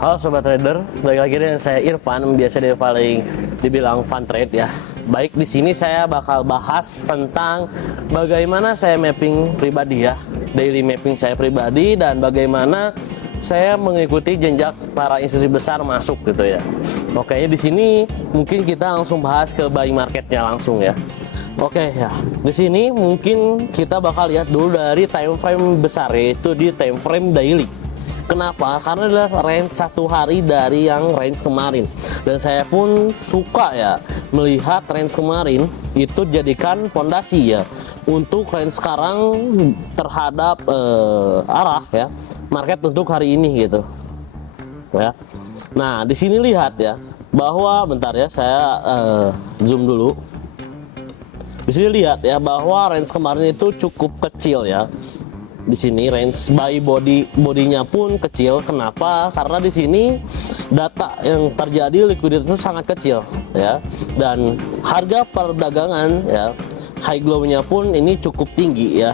Halo Sobat Trader, balik lagi dengan saya Irfan, biasa dia paling dibilang fun trade ya. Baik, di sini saya bakal bahas tentang bagaimana saya mapping pribadi ya, daily mapping saya pribadi dan bagaimana saya mengikuti jejak para institusi besar masuk gitu ya. Oke, di sini mungkin kita langsung bahas ke buying marketnya langsung ya. Oke ya, di sini mungkin kita bakal lihat dulu dari time frame besar, yaitu di time frame daily. Kenapa? Karena adalah range satu hari dari yang range kemarin, dan saya pun suka ya melihat range kemarin itu jadikan pondasi ya untuk range sekarang terhadap arah ya market untuk hari ini gitu ya. Nah di sini lihat ya bahwa bentar ya saya zoom dulu. Di sini lihat ya bahwa range kemarin itu cukup kecil ya. Di sini range buy bodinya pun kecil. Kenapa? Karena di sini data yang terjadi likuiditas itu sangat kecil ya, dan harga perdagangan ya high glow-nya pun ini cukup tinggi ya.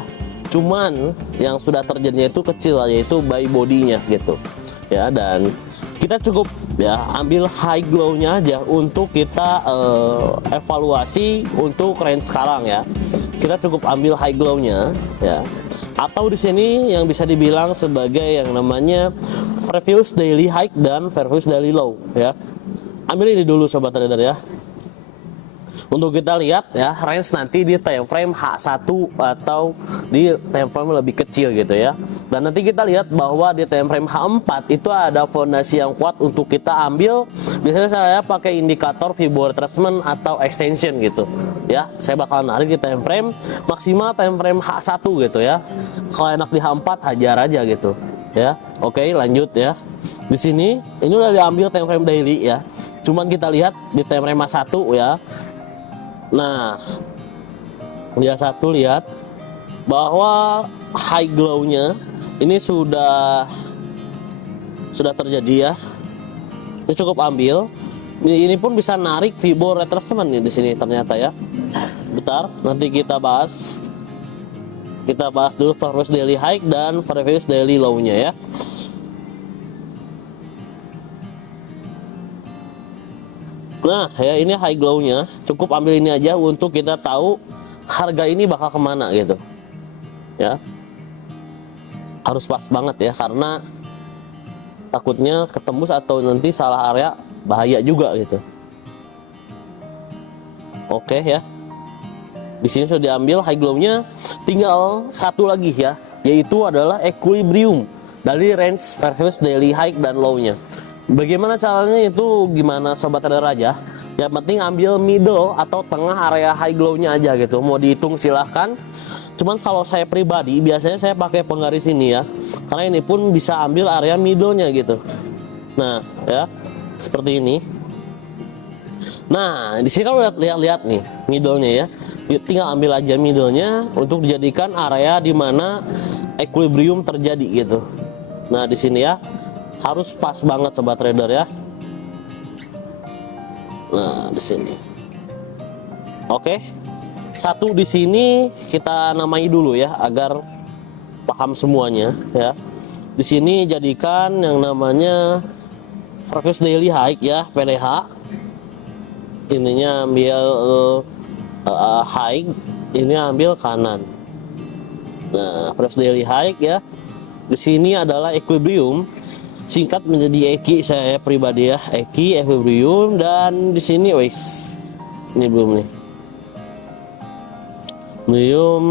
Cuman yang sudah terjadinya itu kecil, yaitu buy bodinya gitu ya, dan kita cukup ya ambil high glow-nya aja untuk kita evaluasi untuk range sekarang ya. Kita cukup ambil high glow-nya ya. Atau di sini yang bisa dibilang sebagai yang namanya previous daily high dan previous daily low ya. Ambil ini dulu Sobat Trader ya. Untuk kita lihat ya range nanti di time frame H1 atau di time frame lebih kecil gitu ya. Dan nanti kita lihat bahwa di time frame H4 itu ada fondasi yang kuat untuk kita ambil. Biasanya saya pakai indikator Fibonacci retracement atau extension gitu ya. Saya bakal narik di time frame maksimal time frame H1 gitu ya. Kalau enak di H4 hajar aja gitu ya. Oke, lanjut ya. Di sini ini udah diambil time frame daily ya. Cuman kita lihat di time frame H1 ya. Nah, dia satu lihat bahwa high glow-nya ini sudah terjadi ya. Ini cukup ambil. Ini pun bisa narik Fibonacci retracement nih di sini ternyata ya. Bentar, nanti kita bahas. Kita bahas dulu previous daily high dan previous daily low-nya ya. Nah ya, ini high glow-nya, cukup ambil ini aja untuk kita tahu harga ini bakal kemana gitu ya. Harus pas banget ya, karena takutnya ketembus atau nanti salah area bahaya juga gitu. Oke ya, di sini sudah diambil high glow-nya, tinggal satu lagi ya, yaitu adalah equilibrium dari range versus daily high dan low-nya. Bagaimana caranya itu gimana Sobat Trader aja. Yang penting ambil middle atau tengah area high glow-nya aja gitu. Mau dihitung silahkan. Cuman kalau saya pribadi biasanya saya pakai penggaris ini ya. Karena ini pun bisa ambil area middle-nya gitu. Nah, ya. Seperti ini. Nah, di sini kan udah lihat nih middle-nya ya. Tinggal ambil aja middle-nya untuk dijadikan area di mana equilibrium terjadi gitu. Nah, di sini ya. Harus pas banget Sobat Trader ya. Nah, di sini. Oke. Satu di sini kita namai dulu ya agar paham semuanya ya. Di sini jadikan yang namanya previous daily high ya, PDH. Ininya ambil high, ini ambil kanan. Nah, previous daily high ya. Di sini adalah equilibrium. Singkat menjadi EKI saya pribadi ya, EKI equilibrium, dan di sini wes ini belum nih equilibrium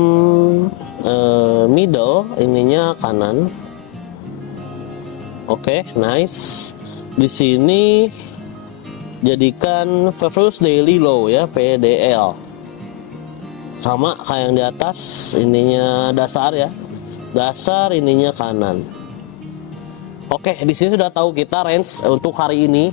middle, ininya kanan. Oke, nice. Di sini jadikan previous daily low ya, PDL, sama kayak yang di atas. Ininya dasar ya, dasar, ininya kanan. Oke, di sini sudah tahu kita range untuk hari ini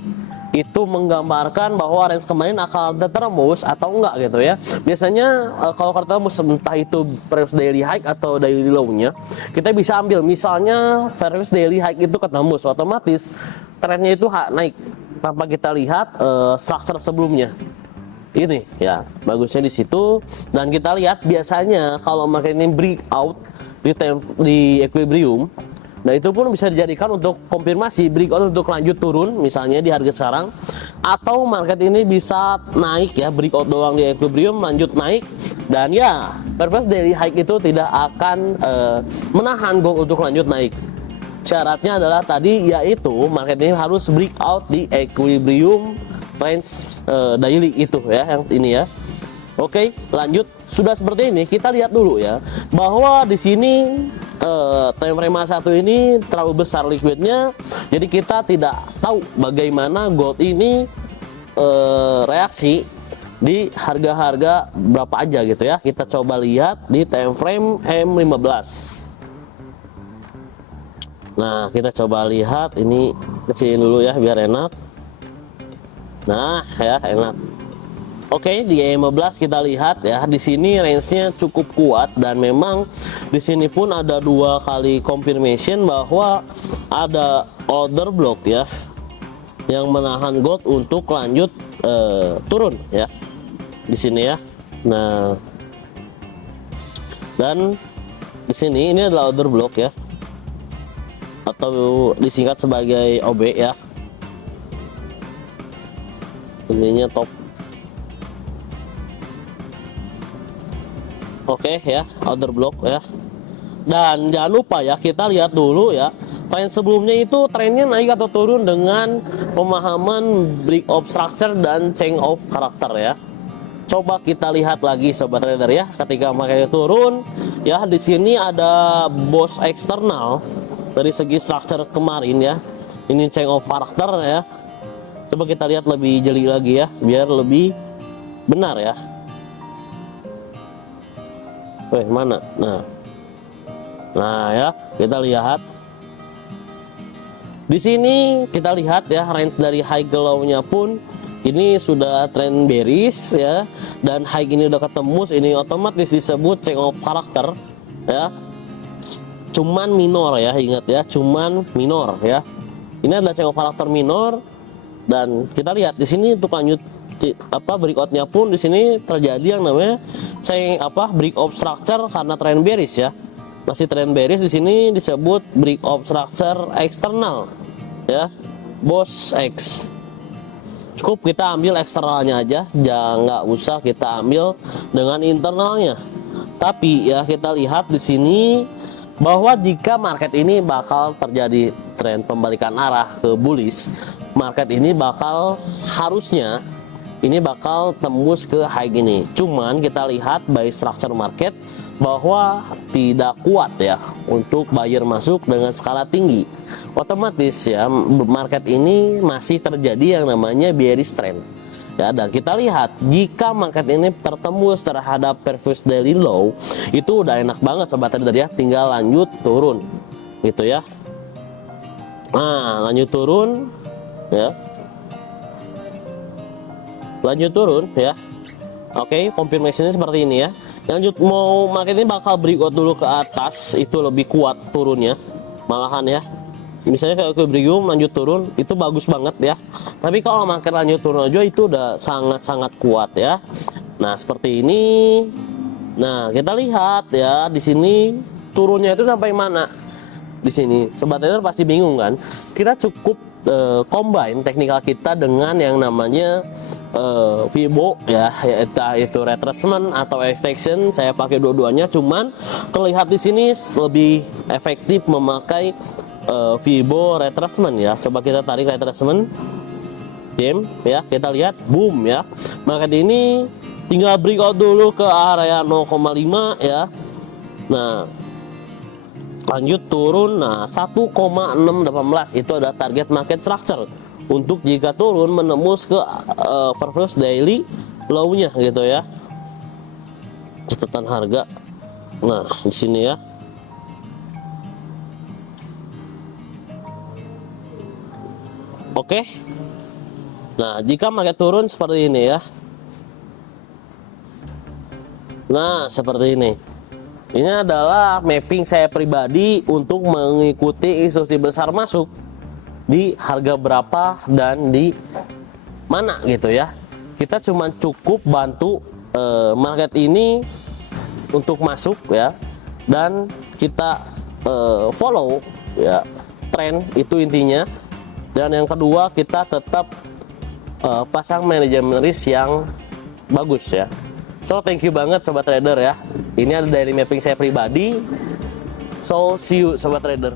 itu menggambarkan bahwa range kemarin akan tertembus atau enggak gitu ya. Biasanya kalau tertembus entah itu previous daily high atau daily low-nya, kita bisa ambil misalnya previous daily high itu ketembus, otomatis trennya itu naik tanpa kita lihat structure sebelumnya. Ini ya, bagusnya di situ. Dan kita lihat biasanya kalau market ini breakout di equilibrium, Nah itu pun bisa dijadikan untuk konfirmasi breakout untuk lanjut turun misalnya di harga sekarang, atau market ini bisa naik ya, breakout doang di equilibrium lanjut naik, dan ya previous daily high itu tidak akan menahan gold untuk lanjut naik. Syaratnya adalah tadi, yaitu market ini harus breakout di equilibrium range daily itu ya, yang ini ya. Oke, lanjut. Sudah seperti ini, kita lihat dulu ya bahwa di sini time frame 1 ini terlalu besar liquidnya, jadi kita tidak tahu bagaimana gold ini reaksi di harga-harga berapa aja gitu ya. Kita coba lihat di time frame M15. Nah, kita coba lihat, ini kecilin dulu ya biar enak. Nah, ya enak. Oke, di M15 kita lihat ya, di sini range-nya cukup kuat, dan memang di sini pun ada 2 kali confirmation bahwa ada order block ya yang menahan gold untuk lanjut turun ya di sini ya. Nah, dan di sini ini adalah order block ya, atau disingkat sebagai OB ya. Ininya top. Oke ya, order block ya. Dan jangan lupa ya, kita lihat dulu ya, tren sebelumnya itu trennya naik atau turun dengan pemahaman break of structure dan change of karakter ya. Coba kita lihat lagi sobat trader ya, ketika market turun ya, di sini ada boss eksternal dari segi structure kemarin ya. Ini change of karakter ya. Coba kita lihat lebih jeli lagi ya, biar lebih benar ya. Mana? Nah ya, kita lihat di sini, kita lihat ya, range dari high ke low-nya pun ini sudah trend bearish ya, dan high ini udah ketemu, ini otomatis disebut change of karakter ya. Cuman minor ya, ingat ya, cuman minor ya. Ini adalah change of karakter minor, dan kita lihat di sini untuk lanjut breakoutnya pun di sini terjadi yang namanya break of structure karena trend bearish ya. Masih trend bearish, di sini disebut break of structure eksternal ya, boss X. Cukup kita ambil eksternalnya aja, jangan, nggak usah kita ambil dengan internalnya. Tapi ya, kita lihat di sini bahwa jika market ini bakal terjadi tren pembalikan arah ke bullish, market ini bakal harusnya ini bakal tembus ke high gini. Cuman kita lihat by structure market bahwa tidak kuat ya untuk buyer masuk dengan skala tinggi. Otomatis ya, market ini masih terjadi yang namanya bearish trend ya. Dan kita lihat jika market ini tertembus terhadap previous daily low, itu udah enak banget sobat trader ya, tinggal lanjut turun gitu ya. Nah, lanjut turun ya, lanjut turun ya. Oke, confirmation-nya seperti ini ya. Lanjut, mau market ini bakal breakout dulu ke atas, itu lebih kuat turunnya malahan ya. Misalnya kayak equilibrium lanjut turun, itu bagus banget ya. Tapi kalau market lanjut turun aja itu udah sangat-sangat kuat ya. Nah, seperti ini. Nah, kita lihat ya, di sini turunnya itu sampai mana? Di sini sobat trader pasti bingung kan. Kita cukup combine teknikal kita dengan yang namanya Fibo ya, entah itu retracement atau extension. Saya pakai dua-duanya, cuman terlihat di sini lebih efektif memakai Fibo retracement ya. Coba kita tarik retracement game ya, kita lihat boom ya, market ini tinggal breakout dulu ke area 0,5 ya. Nah, lanjut turun. Nah, 1,618 itu ada target market structure untuk jika turun menembus ke previous daily low-nya gitu ya, catatan harga. Nah, di sini ya. Oke. Nah, jika market turun seperti ini ya. Nah, seperti ini. Ini adalah mapping saya pribadi untuk mengikuti instruksi besar masuk di harga berapa dan di mana gitu ya. Kita cuma cukup bantu market ini untuk masuk ya, dan kita follow ya tren itu intinya. Dan yang kedua kita tetap pasang manajemen risk yang bagus ya. So thank you banget sobat trader ya. Ini ada daily mapping saya pribadi. So see you sobat trader.